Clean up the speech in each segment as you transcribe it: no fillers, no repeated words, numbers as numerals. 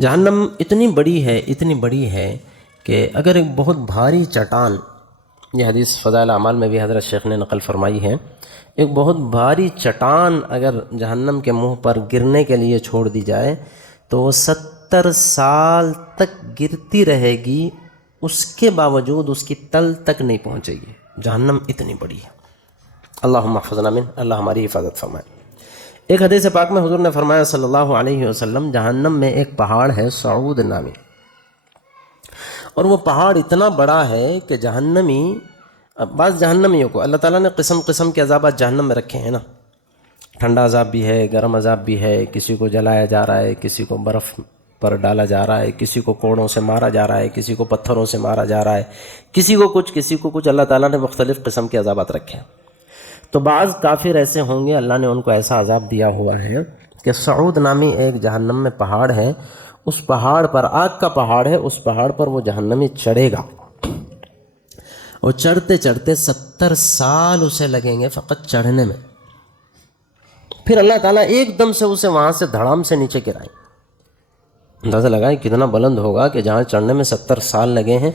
جہنم اتنی بڑی ہے کہ اگر ایک بہت بھاری چٹان، یہ حدیث فضائل اعمال میں بھی حضرت شیخ نے نقل فرمائی ہے، ایک بہت بھاری چٹان اگر جہنم کے منہ پر گرنے کے لیے چھوڑ دی جائے تو وہ 70 سال تک گرتی رہے گی، اس کے باوجود اس کی تل تک نہیں پہنچے گی۔ جہنم اتنی بڑی ہے۔ اللہم احفظنا من، اللہ ہماری حفاظت فرمائے۔ ایک حدیث پاک میں حضور نے فرمایا صلی اللہ علیہ وسلم، جہنم میں ایک پہاڑ ہے صعود نامی، اور وہ پہاڑ اتنا بڑا ہے کہ جہنمی، بعض جہنمیوں کو اللہ تعالیٰ نے قسم قسم کے عذابات جہنم میں رکھے ہیں نا، ٹھنڈا عذاب بھی ہے، گرم عذاب بھی ہے، کسی کو جلایا جا رہا ہے، کسی کو برف پر ڈالا جا رہا ہے، کسی کو کوڑوں سے مارا جا رہا ہے، کسی کو پتھروں سے مارا جا رہا ہے، کسی کو کچھ، اللہ تعالیٰ نے مختلف قسم کے عذابات رکھے ہیں۔ تو بعض کافر ایسے ہوں گے اللہ نے ان کو ایسا عذاب دیا ہوا ہے کہ صعود نامی ایک جہنم میں پہاڑ ہے، اس پہاڑ پر، آگ کا پہاڑ ہے، اس پہاڑ پر وہ جہنمی چڑھے گا، اور چڑھتے چڑھتے 70 سال اسے لگیں گے فقط چڑھنے میں، پھر اللہ تعالیٰ ایک دم سے اسے وہاں سے دھڑام سے نیچے گرائیں۔ اندازہ لگائیں کتنا بلند ہوگا کہ جہاں چڑھنے میں 70 سال لگے ہیں،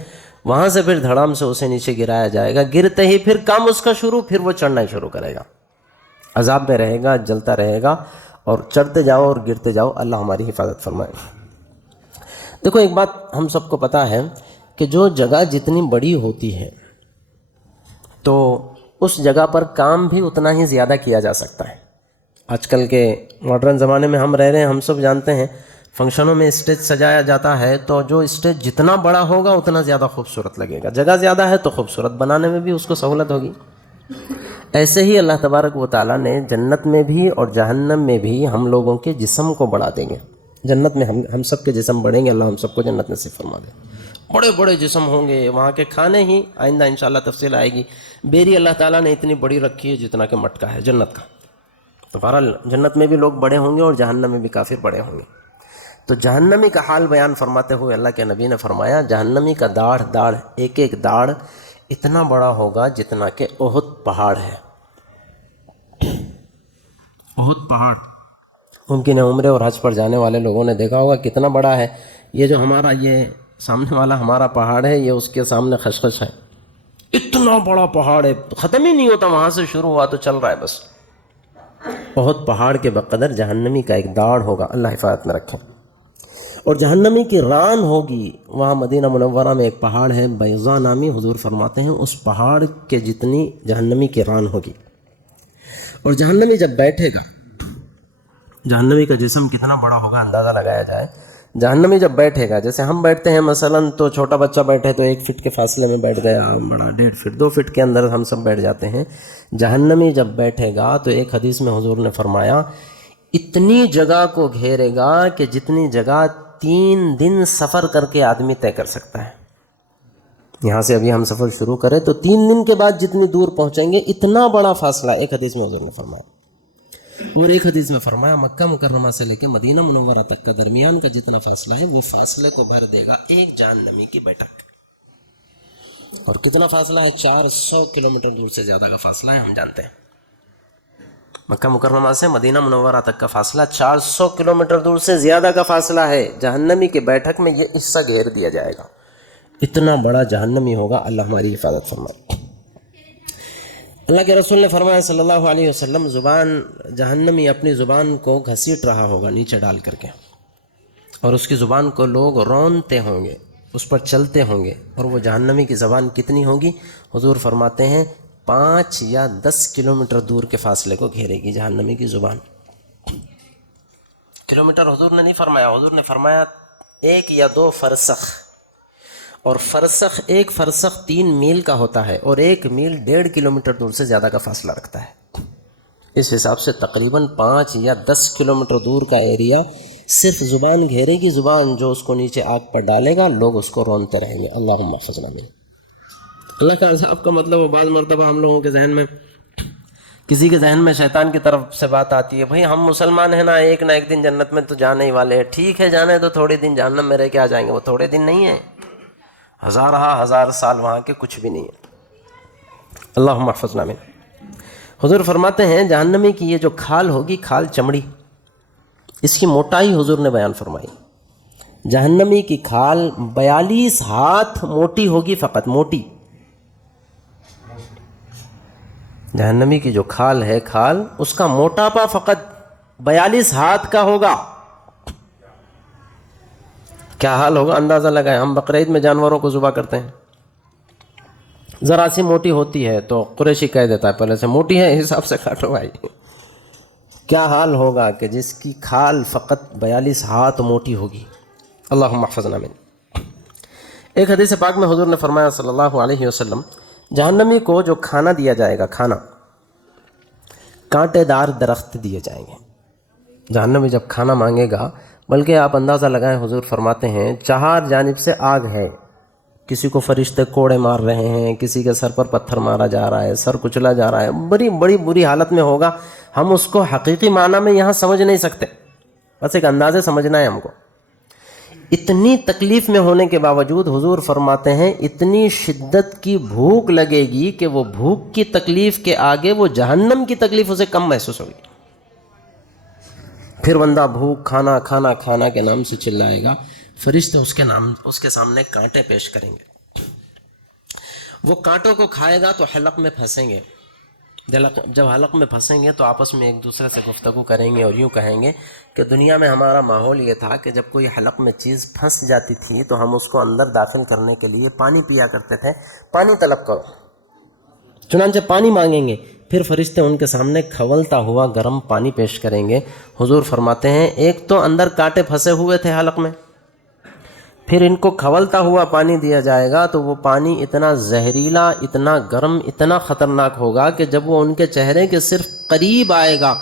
وہاں سے پھر دھڑام سے اسے نیچے گرایا جائے گا، گرتے ہی پھر کام اس کا شروع، پھر وہ چڑھنا ہی شروع کرے گا، عذاب میں رہے گا، جلتا رہے گا، اور چڑھتے جاؤ اور گرتے جاؤ، اللہ ہماری حفاظت فرمائے۔ دیکھو ایک بات ہم سب کو پتہ ہے کہ جو جگہ جتنی بڑی ہوتی ہے تو اس جگہ پر کام بھی اتنا ہی زیادہ کیا جا سکتا ہے۔ آج کل کے ماڈرن زمانے میں ہم رہ رہے ہیں، ہم سب جانتے ہیں فنکشنوں میں اسٹیج سجایا جاتا ہے تو جو اسٹیج جتنا بڑا ہوگا اتنا زیادہ خوبصورت لگے گا، جگہ زیادہ ہے تو خوبصورت بنانے میں بھی اس کو سہولت ہوگی۔ ایسے ہی اللہ تبارک و تعالیٰ نے جنت میں بھی اور جہنم میں بھی ہم لوگوں کے جسم کو بڑھا دیں گے۔ جنت میں ہم سب کے جسم بڑھیں گے، اللہ ہم سب کو جنت نصیب فرما دے۔ بڑے بڑے جسم ہوں گے، وہاں کے کھانے ہی آئندہ انشاءاللہ تفصیل آئے گی، بیری اللہ تعالیٰ نے اتنی بڑی رکھی ہے جتنا کہ مٹکا ہے جنت کا۔ تو بہرحال جنت میں بھی لوگ بڑے ہوں گے اور جہنم میں بھی کافر بڑے ہوں گے۔ تو جہنمی کا حال بیان فرماتے ہوئے اللہ کے نبی نے فرمایا، جہنمی کا داڑھ ایک ایک داڑھ اتنا بڑا ہوگا جتنا کہ احد پہاڑ ہے۔ احد پہاڑ ممکن ہے عمرے اور حج پر جانے والے لوگوں نے دیکھا ہوگا کتنا بڑا ہے۔ یہ جو ہمارا یہ سامنے والا ہمارا پہاڑ ہے، یہ اس کے سامنے خشخش ہے، اتنا بڑا پہاڑ ہے، ختم ہی نہیں ہوتا، وہاں سے شروع ہوا تو چل رہا ہے بس۔ احد پہاڑ کے بقدر جہنمی کا ایک داڑھ ہوگا، اللہ حفاظت میں رکھے۔ اور جہنمی کی ران ہوگی، وہاں مدینہ منورہ میں ایک پہاڑ ہے بیضا نامی، حضور فرماتے ہیں اس پہاڑ کے جتنی جہنمی کی ران ہوگی۔ اور جہنمی جب بیٹھے گا، جہنمی کا جسم کتنا بڑا ہوگا اندازہ لگایا جائے۔ جہنمی جب بیٹھے گا، جیسے ہم بیٹھتے ہیں مثلاً، تو چھوٹا بچہ بیٹھے تو 1 فٹ کے فاصلے میں بیٹھ گیا، بڑا 1.5 فٹ 2 فٹ کے اندر ہم سب بیٹھ جاتے ہیں۔ جہنمی جب بیٹھے گا تو ایک حدیث میں حضور نے فرمایا اتنی جگہ کو گھیرے گا کہ جتنی جگہ 3 دن سفر کر کے آدمی طے کر سکتا ہے۔ یہاں سے ابھی ہم سفر شروع کریں تو 3 دن کے بعد جتنی دور پہنچیں گے، اتنا بڑا فاصلہ ایک حدیث میں حضور نے فرمایا۔ اور ایک حدیث میں فرمایا مکہ مکرمہ سے لے کے مدینہ منورہ تک کا درمیان کا جتنا فاصلہ ہے، وہ فاصلے کو بھر دے گا ایک جہنمی کی بیٹھک۔ اور کتنا فاصلہ ہے؟ 400 کلومیٹر دور سے زیادہ کا فاصلہ ہے، ہم جانتے ہیں۔ مکہ مکرمہ سے مدینہ منورہ تک کا فاصلہ 400 کلومیٹر دور سے زیادہ کا فاصلہ ہے۔ جہنمی کی بیٹھک میں یہ حصہ گھیر دیا جائے گا، اتنا بڑا جہنمی ہوگا، اللہ ہماری حفاظت فرمائے۔ اللہ کے رسول نے فرمایا صلی اللہ علیہ وسلم، جہنمی اپنی زبان کو گھسیٹ رہا ہوگا نیچے ڈال کر کے، اور اس کی زبان کو لوگ رونتے ہوں گے، اس پر چلتے ہوں گے، اور وہ جہنمی کی زبان کتنی ہوگی؟ حضور فرماتے ہیں 5 یا 10 کلومیٹر دور کے فاصلے کو گھیرے گی جہنمی کی زبان۔ کلومیٹر حضور نے نہیں فرمایا، حضور نے فرمایا 1 یا 2 فرسخ، اور فرسخ، 1 فرسخ 3 میل کا ہوتا ہے، اور 1 میل 1.5 کلومیٹر دور سے زیادہ کا فاصلہ رکھتا ہے۔ اس حساب سے تقریباً 5 یا 10 کلومیٹر دور کا ایریا صرف زبان گھیرے گی، زبان جو اس کو نیچے آگ پر ڈالے گا، لوگ اس کو رونتے رہیں گے۔ اللہم احفظنا من۔ اللہ کا عذاب کا مطلب بعض مرتبہ ہم لوگوں کے ذہن میں، کسی کے ذہن میں شیطان کی طرف سے بات آتی ہے، بھئی ہم مسلمان ہیں نا، ایک نہ ایک دن جنت میں تو جانے ہی والے ہیں، ٹھیک ہے جانے تو تھوڑے دن جہنم میں رہ کے آ جائیں گے۔ وہ تھوڑے دن نہیں ہیں، ہزار سال وہاں کے کچھ بھی نہیں ہے۔ اللہم احفظنا من۔ حضور فرماتے ہیں جہنمی کی یہ جو کھال ہوگی، کھال چمڑی، اس کی موٹائی حضور نے بیان فرمائی جہنمی کی کھال 42 ہاتھ موٹی ہوگی، فقط موٹی. جہنمی کی جو کھال ہے، کھال اس کا موٹاپا فقط 42 ہاتھ کا ہوگا. کیا حال ہوگا اندازہ لگائیں. ہم بقرعید میں جانوروں کو ذبح کرتے ہیں، ذرا سی موٹی ہوتی ہے تو قریشی کہہ دیتا ہے پہلے سے موٹی ہے، حساب سے کاٹو بھائی. کیا حال ہوگا کہ جس کی کھال فقط 42 ہاتھ موٹی ہوگی. اللہم احفظنا من. ایک حدیث پاک میں حضور نے فرمایا صلی اللہ علیہ وسلم، جہنمی کو جو کھانا دیا جائے گا، کھانا کانٹے دار درخت دیے جائیں گے. جہنمی جب کھانا مانگے گا، بلکہ آپ اندازہ لگائیں، حضور فرماتے ہیں 4 جانب سے آگ ہے. کسی کو فرشتے کوڑے مار رہے ہیں، کسی کے سر پر پتھر مارا جا رہا ہے، سر کچلا جا رہا ہے، بڑی بڑی بری حالت میں ہوگا. ہم اس کو حقیقی معنی میں یہاں سمجھ نہیں سکتے، بس ایک اندازے سمجھنا ہے ہم کو. اتنی تکلیف میں ہونے کے باوجود حضور فرماتے ہیں اتنی شدت کی بھوک لگے گی کہ وہ بھوک کی تکلیف کے آگے وہ جہنم کی تکلیف اسے کم محسوس ہوگی. پھر بندہ بھوک کھانا کھانا کھانا کے نام سے چلائے گا، فرشتے اس کے سامنے کانٹے پیش کریں گے. وہ کانٹوں کو کھائے گا تو حلق میں پھنسیں گے. جب حلق میں پھنسیں گے تو آپس میں ایک دوسرے سے گفتگو کریں گے اور یوں کہیں گے کہ دنیا میں ہمارا ماحول یہ تھا کہ جب کوئی حلق میں چیز پھنس جاتی تھی تو ہم اس کو اندر داخل کرنے کے لیے پانی پیا کرتے تھے، پانی طلب کرو. چنانچہ پانی مانگیں گے، پھر فرشتے ان کے سامنے کھولتا ہوا گرم پانی پیش کریں گے. حضور فرماتے ہیں ایک تو اندر کانٹے پھنسے ہوئے تھے حلق میں، پھر ان کو کھولتا ہوا پانی دیا جائے گا تو وہ پانی اتنا زہریلا، اتنا گرم، اتنا خطرناک ہوگا کہ جب وہ ان کے چہرے کے صرف قریب آئے گا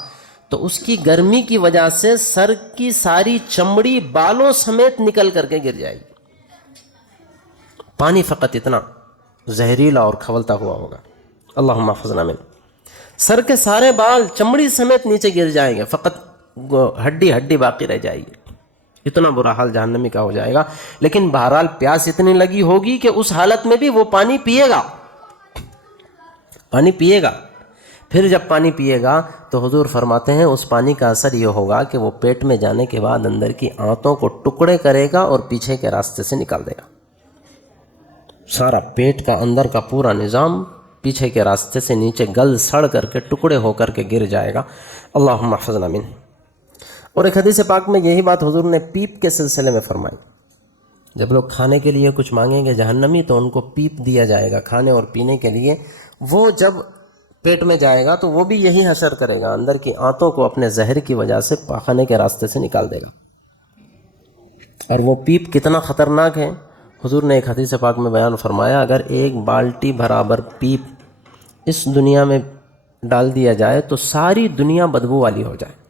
تو اس کی گرمی کی وجہ سے سر کی ساری چمڑی بالوں سمیت نکل کر کے گر جائے گی. پانی فقط اتنا زہریلا اور کھولتا ہوا ہوگا. اللہم احفظنا من. سر کے سارے بال چمڑی سمیت نیچے گر جائیں گے، فقط ہڈی ہڈی باقی رہ جائے گی. اتنا برا حال جہنمی کا ہو جائے گا. لیکن بہرحال پیاس اتنی لگی ہوگی کہ اس حالت میں بھی وہ پانی پیے گا، پانی پیے گا. پھر جب پانی پیے گا تو حضور فرماتے ہیں اس پانی کا اثر یہ ہوگا کہ وہ پیٹ میں جانے کے بعد اندر کی آنتوں کو ٹکڑے کرے گا اور پیچھے کے راستے سے نکال دے گا. سارا پیٹ کا اندر کا پورا نظام پیچھے کے راستے سے نیچے گل سڑ کر کے ٹکڑے ہو کر کے گر جائے گا. اللہم احفظنا من. اور ایک حدیث پاک میں یہی بات حضور نے پیپ کے سلسلے میں فرمائی. جب لوگ کھانے کے لیے کچھ مانگیں گے جہنمی تو ان کو پیپ دیا جائے گا کھانے اور پینے کے لیے. وہ جب پیٹ میں جائے گا تو وہ بھی یہی حشر کرے گا، اندر کی آنتوں کو اپنے زہر کی وجہ سے پاخانے کے راستے سے نکال دے گا. اور وہ پیپ کتنا خطرناک ہے حضور نے ایک حدیث پاک میں بیان فرمایا، اگر ایک بالٹی برابر پیپ اس دنیا میں ڈال دیا جائے تو ساری دنیا بدبو والی ہو جائے،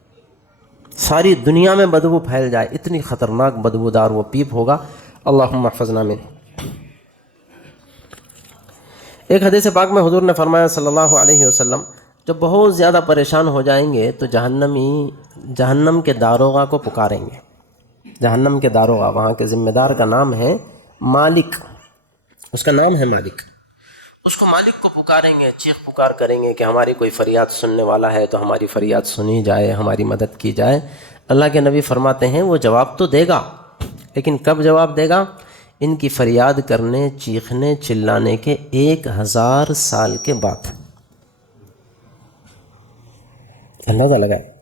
ساری دنیا میں بدبو پھیل جائے، اتنی خطرناک بدبودار وہ پیپ ہوگا. اللہم احفظنا من. ایک حدیث پاک میں حضور نے فرمایا صلی اللہ علیہ وسلم، جب بہت زیادہ پریشان ہو جائیں گے تو جہنمی جہنم کے داروغہ کو پکاریں گے. جہنم کے داروغہ، وہاں کے ذمہ دار کا نام ہے مالک، اس کا نام ہے مالک. اس کو مالک کو پکاریں گے، چیخ پکار کریں گے کہ ہماری کوئی فریاد سننے والا ہے تو ہماری فریاد سنی جائے، ہماری مدد کی جائے. اللہ کے نبی فرماتے ہیں وہ جواب تو دے گا، لیکن کب جواب دے گا؟ ان کی فریاد کرنے، چیخنے، چلانے کے 1000 سال کے بعد. اندازہ لگائے،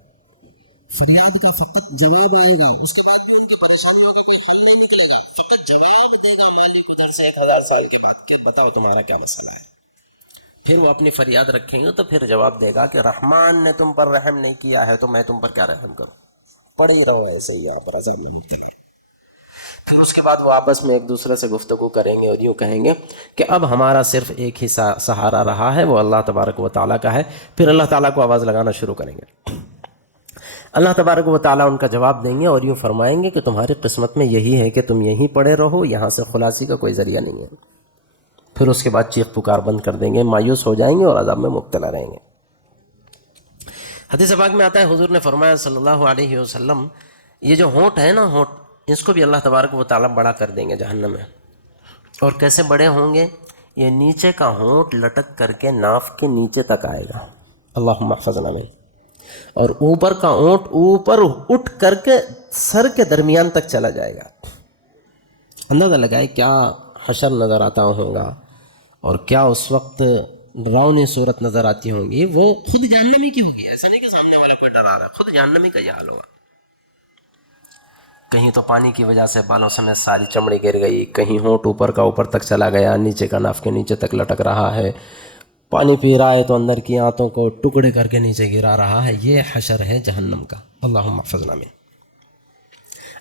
فریاد کا فقط جواب آئے گا، اس کے بعد بھی ان کی پریشانیوں کا کوئی حل نہیں نکلے گا. فقط جواب دے گا مالک ادھر سے 1000 سال کے بعد کہ بتاؤ تمہارا کیا مسئلہ ہے. پھر وہ اپنی فریاد رکھیں گے تو پھر جواب دے گا کہ رحمان نے تم پر رحم نہیں کیا ہے تو میں تم پر کیا رحم کروں، پڑے ہی رہو ایسے ہی آپ عذاب میں مبتلا. پھر اس کے بعد وہ آپس میں ایک دوسرے سے گفتگو کریں گے اور یوں کہیں گے کہ اب ہمارا صرف ایک ہی سہارا رہا ہے، وہ اللہ تبارک و تعالیٰ کا ہے. پھر اللہ تعالیٰ کو آواز لگانا شروع کریں گے. اللہ تبارک و تعالیٰ ان کا جواب دیں گے اور یوں فرمائیں گے کہ تمہاری قسمت میں یہی ہے کہ تم یہیں پڑے رہو، یہاں سے خلاصی کا کوئی ذریعہ نہیں ہے. پھر اس کے بعد چیخ پکار بند کر دیں گے، مایوس ہو جائیں گے اور عذاب میں مبتلا رہیں گے. حدیث پاک میں آتا ہے حضور نے فرمایا صلی اللہ علیہ وسلم، یہ جو ہونٹ ہے نا، ہونٹ، اس کو بھی اللہ تبارک و تعالیٰ بڑا کر دیں گے جہنم میں. اور کیسے بڑے ہوں گے؟ یہ نیچے کا ہونٹ لٹک کر کے ناف کے نیچے تک آئے گا. اللہم احفظنا من. اور اوپر کا ہونٹ اوپر اٹھ کر کے سر کے درمیان تک چلا جائے گا. اندازہ لگائے کیا حشر نظر آتا ہوگا اور کیا اس وقت ڈراؤنی صورت نظر آتی ہوں گی. وہ خود جہنمی کی ہوگی، ایسا نہیں کہ سامنے والا کوئی ڈرا رہا ہے، خود جہنمی کا یہ حال ہوگا. کہیں تو پانی کی وجہ سے بالوں سمیت ساری چمڑی گر گئی، کہیں ہونٹ اوپر کا اوپر تک چلا گیا، نیچے کا ناف کے نیچے تک لٹک رہا ہے، پانی پی رہا ہے تو اندر کی آنتوں کو ٹکڑے کر کے نیچے گرا رہا ہے. یہ حشر ہے جہنم کا. اللہم احفظنا من.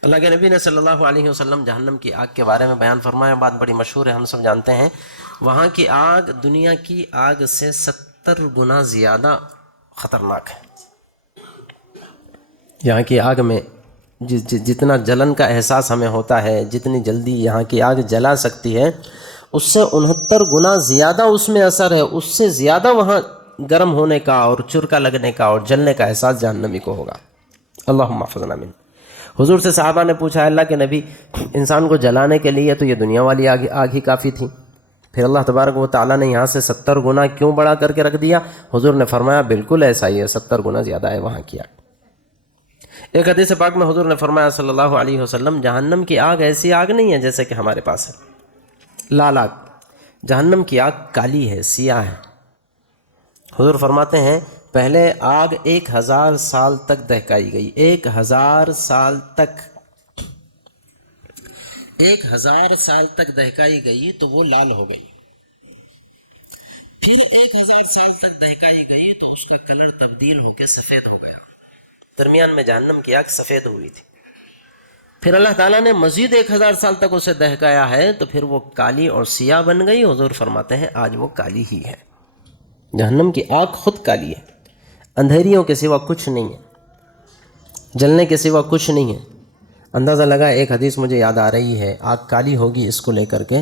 اللہ کے نبی نے صلی اللہ علیہ وسلم جہنم کی آگ کے بارے میں بیان فرمایا، بات بڑی مشہور ہے، ہم سب جانتے ہیں. وہاں کی آگ دنیا کی آگ سے 70 گنا زیادہ خطرناک ہے. یہاں کی آگ میں جتنا جلن کا احساس ہمیں ہوتا ہے، جتنی جلدی یہاں کی آگ جلا سکتی ہے، اس سے 69 گنا زیادہ اس میں اثر ہے. اس سے زیادہ وہاں گرم ہونے کا اور چرکا لگنے کا اور جلنے کا احساس جہنمی کو ہوگا. اللہم احفظنا من. حضور سے صحابہ نے پوچھا، اللہ کے نبی، انسان کو جلانے کے لیے تو یہ دنیا والی آگ ہی کافی تھی، پھر اللہ تبارک و تعالیٰ نے یہاں سے 70 گنا کیوں بڑھا کر کے رکھ دیا؟ حضور نے فرمایا بالکل ایسا ہی ہے، 70 گنا زیادہ ہے وہاں کی آگ. ایک حدیث پاک میں حضور نے فرمایا صلی اللہ علیہ وسلم، جہنم کی آگ ایسی آگ نہیں ہے جیسے کہ ہمارے پاس ہے لال آگ. جہنم کی آگ کالی ہے، سیاہ ہے. حضور فرماتے ہیں پہلے آگ 1000 سال تک دہکائی گئی، 1000 سال تک، 1000 سال تک دہکائی گئی تو وہ لال ہو گئی. پھر 1000 سال تک دہکائی گئی تو اس کا کلر تبدیل ہو کے سفید ہو گیا. درمیان میں جہنم کی آگ سفید ہوئی تھی. پھر اللہ تعالیٰ نے مزید 1000 سال تک اسے دہکایا ہے تو پھر وہ کالی اور سیاہ بن گئی. حضور فرماتے ہیں آج وہ کالی ہی ہے. جہنم کی آگ خود کالی ہے، اندھیریوں کے سوا کچھ نہیں ہے، جلنے کے سوا کچھ نہیں ہے. اندازہ لگا، ایک حدیث مجھے یاد آ رہی ہے آگ کالی ہوگی اس کو لے کر کے.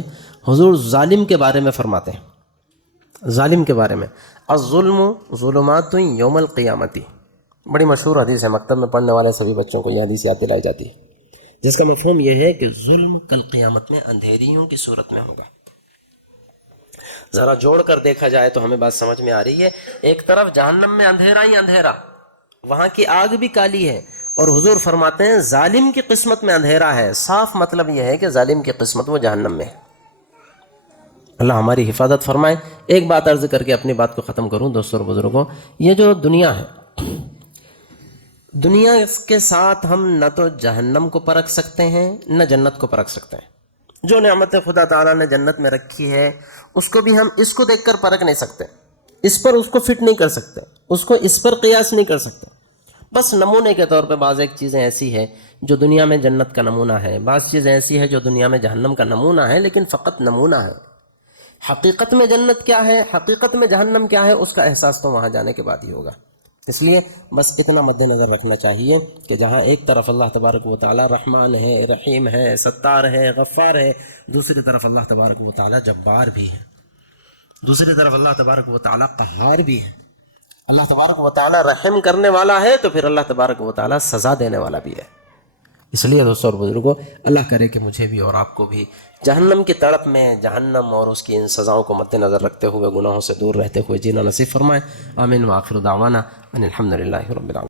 حضور ظالم کے بارے میں فرماتے ہیں، ظالم کے بارے میں، الظلم ظلمات یوم القیامتی. بڑی مشہور حدیث ہے، مکتب میں پڑھنے والے سبھی بچوں کو یہ حدیث یاد دلائی جاتی ہے، جس کا مفہوم یہ ہے کہ ظلم کل قیامت میں اندھیریوں کی صورت میں ہوگا. ذرا جوڑ کر دیکھا جائے تو ہمیں بات سمجھ میں آ رہی ہے. ایک طرف جہنم میں اندھیرا ہی اندھیرا، وہاں کی آگ بھی کالی ہے، اور حضور فرماتے ہیں ظالم کی قسمت میں اندھیرا ہے. صاف مطلب یہ ہے کہ ظالم کی قسمت وہ جہنم میں ہے. اللہ ہماری حفاظت فرمائے. ایک بات عرض کر کے اپنی بات کو ختم کروں دوستوں اور بزرگوں، یہ جو دنیا ہے، دنیا کے ساتھ ہم نہ تو جہنم کو پرکھ سکتے ہیں نہ جنت کو پرکھ سکتے ہیں. جو نعمت خدا تعالیٰ نے جنت میں رکھی ہے اس کو بھی ہم اس کو دیکھ کر پرکھ نہیں سکتے، اس پر اس کو فٹ نہیں کر سکتے، اس کو اس پر قیاس نہیں کر سکتے. بس نمونے کے طور پہ بعض ایک چیزیں ایسی ہیں جو دنیا میں جنت کا نمونہ ہے، بعض چیزیں ایسی ہیں جو دنیا میں جہنم کا نمونہ ہے، لیکن فقط نمونہ ہے. حقیقت میں جنت کیا ہے، حقیقت میں جہنم کیا ہے، اس کا احساس تو وہاں جانے کے بعد ہی ہوگا. اس لیے بس اتنا مد نظر رکھنا چاہیے کہ جہاں ایک طرف اللہ تبارک و تعالی رحمان ہے، رحیم ہے، ستار ہے، غفار ہے، دوسری طرف اللہ تبارک و تعالی جبار بھی ہے، دوسری طرف اللہ تبارک و تعالی قہار بھی ہے. اللہ تبارک و تعالی رحم کرنے والا ہے تو پھر اللہ تبارک و تعالی سزا دینے والا بھی ہے. اس لیے دوستوں اور بزرگوں، اللہ کرے کہ مجھے بھی اور آپ کو بھی جہنم کی تڑپ میں، جہنم اور اس کی ان سزاؤں کو مد نظر رکھتے ہوئے، گناہوں سے دور رہتے ہوئے جینا نصیب فرمائے. آمین. وآخر دعوانا ان الحمد للہ رب العالمین.